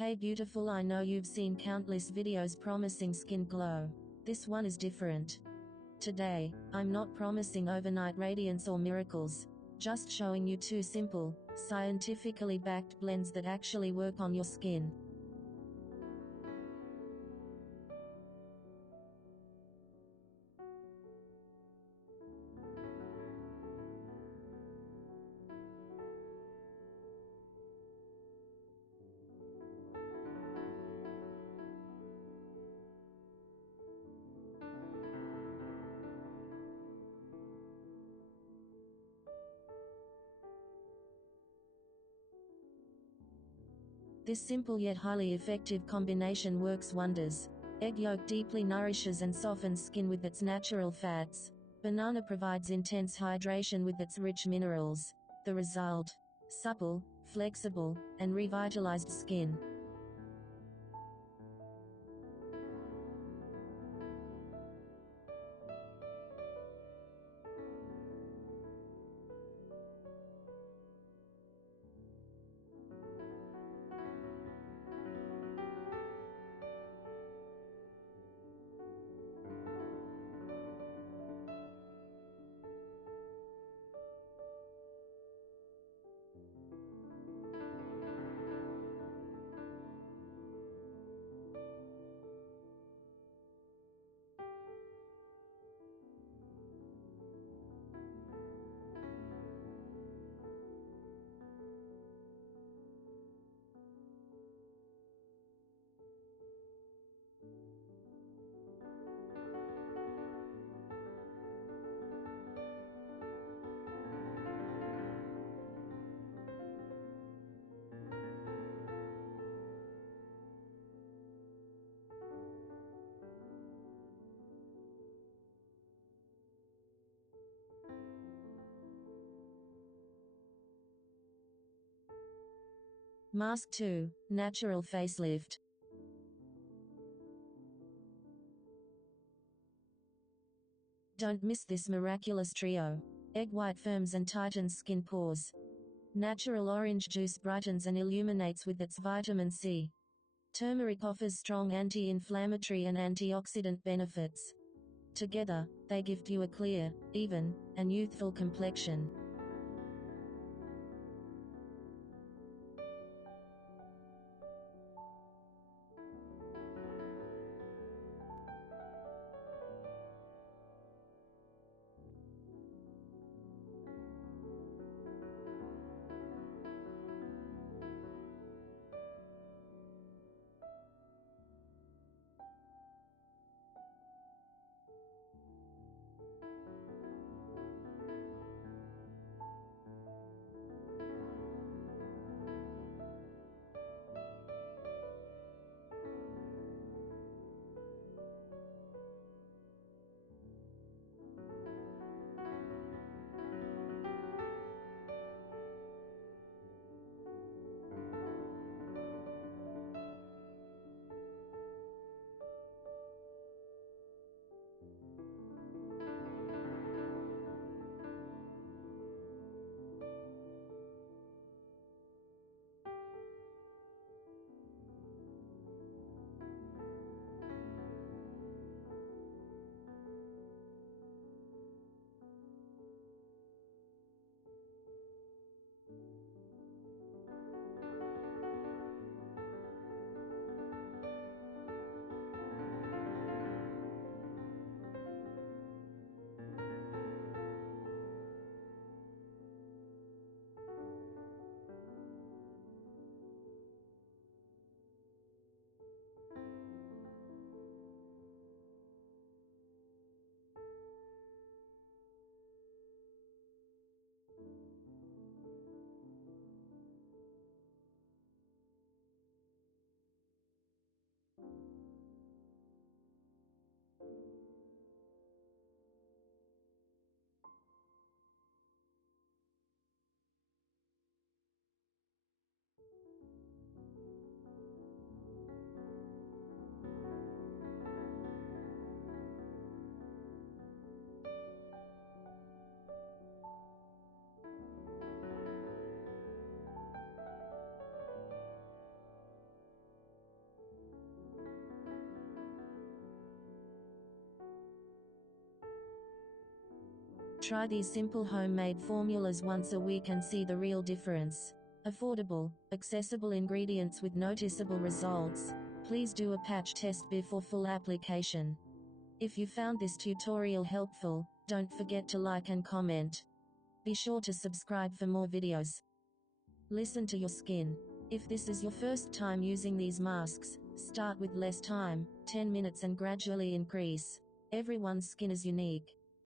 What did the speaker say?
Hey beautiful, I know you've seen countless videos promising skin glow. This one is different. Today, I'm not promising overnight radiance or miracles, just showing you two simple, scientifically backed blends that actually work on your skin. This simple yet highly effective combination works wonders. Egg yolk deeply nourishes and softens skin with its natural fats. Banana provides intense hydration with its rich minerals. The result: supple, flexible, and revitalized skin. Mask 2, Natural Facelift. Don't miss this miraculous trio. Egg white firms and tightens skin pores. Natural orange juice brightens and illuminates with its vitamin C. Turmeric offers strong anti-inflammatory and antioxidant benefits. Together, they give you a clear, even, and youthful complexion. Try these simple homemade formulas once a week and see the real difference. Affordable, accessible ingredients with noticeable results. Please do a patch test before full application. If you found this tutorial helpful, don't forget to like and comment. Be sure to subscribe for more videos. Listen to your skin. If this is your first time using these masks, start with less time, 10 minutes, and gradually increase. Everyone's skin is unique.